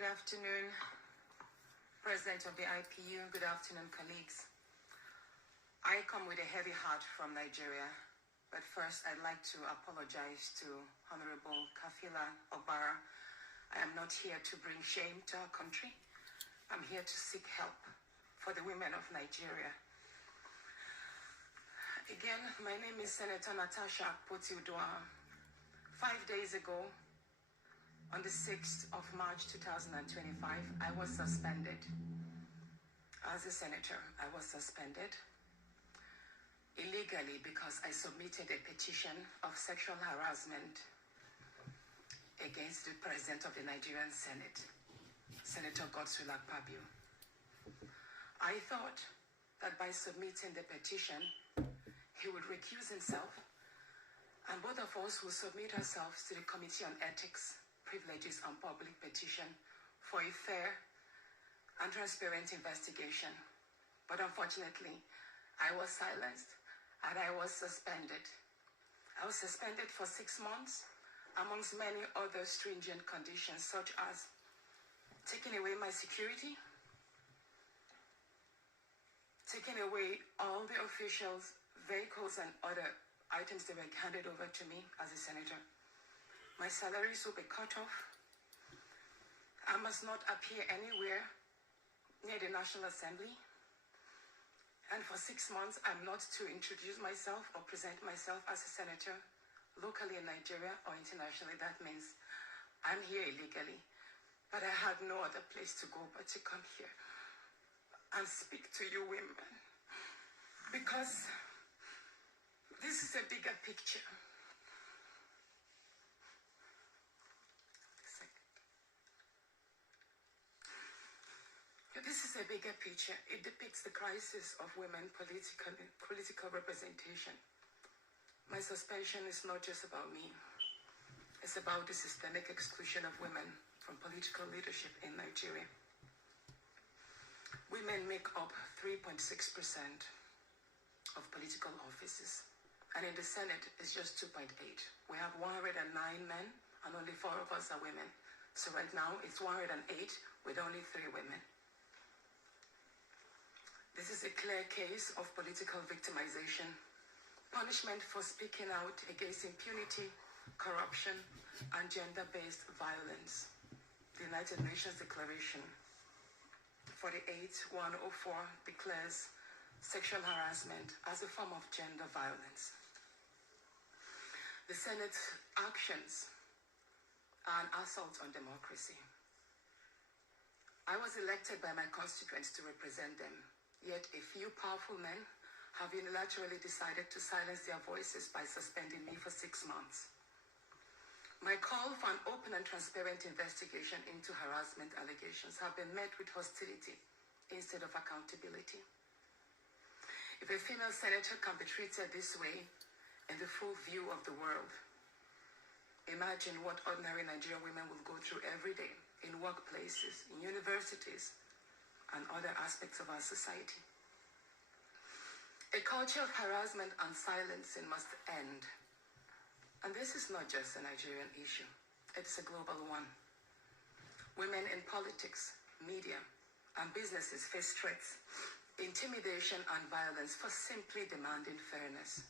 Good afternoon, President of the IPU. Good afternoon, colleagues. I come with a heavy heart from Nigeria, but first I'd like to apologize to Honorable Kafila Obara. I am not here to bring shame to our country. I'm here to seek help for the women of Nigeria. Again, my name is Senator Natasha Akpoti. 5 days ago, on the 6th of March 2025, I was suspended. As a senator, I was suspended illegally because I submitted a petition of sexual harassment against the President of the Nigerian Senate, Senator Godswill Akpabio. I thought that by submitting the petition, he would recuse himself, and both of us will submit ourselves to the Committee on Ethics, Privileges and Public Petition for a fair and transparent investigation. But unfortunately, I was silenced and I was suspended. I was suspended for 6 months, amongst many other stringent conditions, such as taking away my security, taking away all the officials, vehicles, and other items that were handed over to me as a senator. My salaries will be cut off. I must not appear anywhere near the National Assembly. And for 6 months, I'm not to introduce myself or present myself as a senator locally in Nigeria or internationally. That means I'm here illegally. But I had no other place to go but to come here and speak to you women. Because this is a bigger picture. This is a bigger picture. It depicts the crisis of women political representation. My suspension is not just about me. It's about the systemic exclusion of women from political leadership in Nigeria. Women make up 3.6% of political offices. And in the Senate, it's just 2.8. We have 109 men and only 4 of us are women. So right now, it's 108 with only 3 women. This is a clear case of political victimization, punishment for speaking out against impunity, corruption, and gender-based violence. The United Nations Declaration 48-104 declares sexual harassment as a form of gender violence. The Senate's actions are an assault on democracy. I was elected by my constituents to represent them. Yet a few powerful men have unilaterally decided to silence their voices by suspending me for 6 months. My call for an open and transparent investigation into harassment allegations have been met with hostility instead of accountability. If a female senator can be treated this way in the full view of the world, imagine what ordinary Nigerian women will go through every day in workplaces, in universities, and other aspects of our society. A culture of harassment and silencing must end. And this is not just a Nigerian issue. It's a global one. Women in politics, media, and businesses face threats, intimidation, and violence for simply demanding fairness.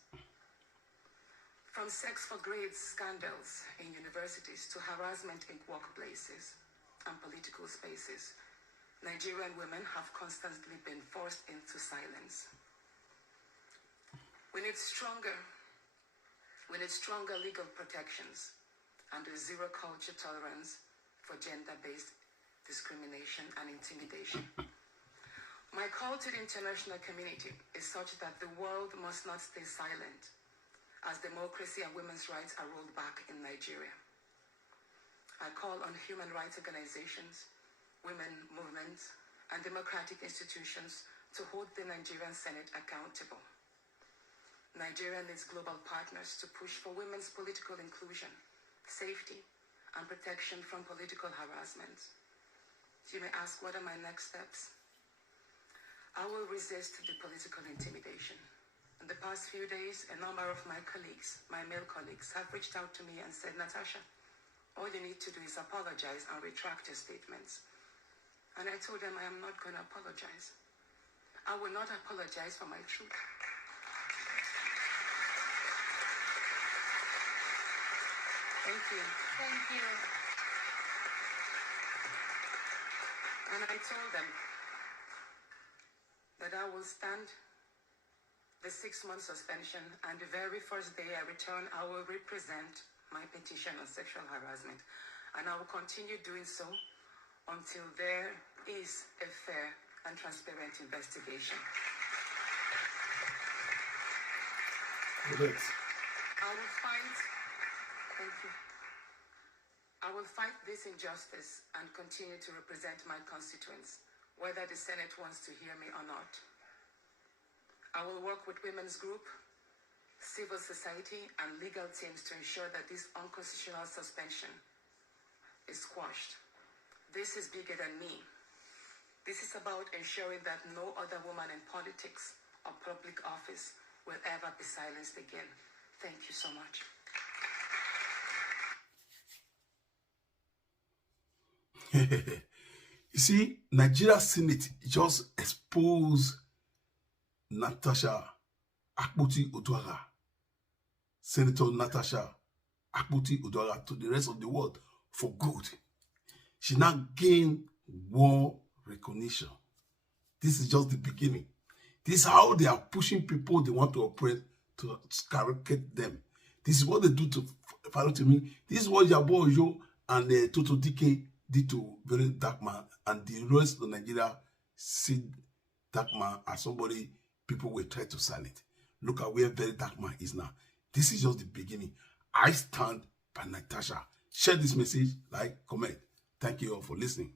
From sex for grades scandals in universities to harassment in workplaces and political spaces, Nigerian women have constantly been forced into silence. We need stronger legal protections and a zero culture tolerance for gender-based discrimination and intimidation. My call to the international community is such that the world must not stay silent as democracy and women's rights are rolled back in Nigeria. I call on human rights organizations, women movements, and democratic institutions to hold the Nigerian Senate accountable. Nigeria needs global partners to push for women's political inclusion, safety, and protection from political harassment. You may ask, what are my next steps? I will resist the political intimidation. In the past few days, a number of my colleagues, my male colleagues, have reached out to me and said, Natasha, All you need to do is apologize and retract your statements. And I told them I am not going to apologize. I will not apologize for my truth. Thank you. Thank you. And I told them that I will stand the 6-month suspension, and the very first day I return, I will represent my petition on sexual harassment. And I will continue doing so until there is a fair and transparent investigation. Correct. I will fight, thank you. I will fight this injustice and continue to represent my constituents, whether the Senate wants to hear me or not. I will work with women's group, civil society, and legal teams to ensure that this unconstitutional suspension is squashed. This is bigger than me. This is about ensuring that no other woman in politics or public office will ever be silenced again. Thank you so much. You see, Nigeria Senate just exposed Natasha Akpoti Oduaga, Senator Natasha Akpoti Oduaga, to the rest of the world for good. She now gained world recognition. This is just the beginning. This is how they are pushing people they want to oppress to skyrocket them. This is what they do to follow to me. This is what Yabo Ojo and Toto DK did to very dark man, and the rest of Nigeria see dark man as somebody people will try to silence. Look at where very dark man is now. This is just the beginning. I stand by Natasha. Share this message, like, comment. Thank you all for listening.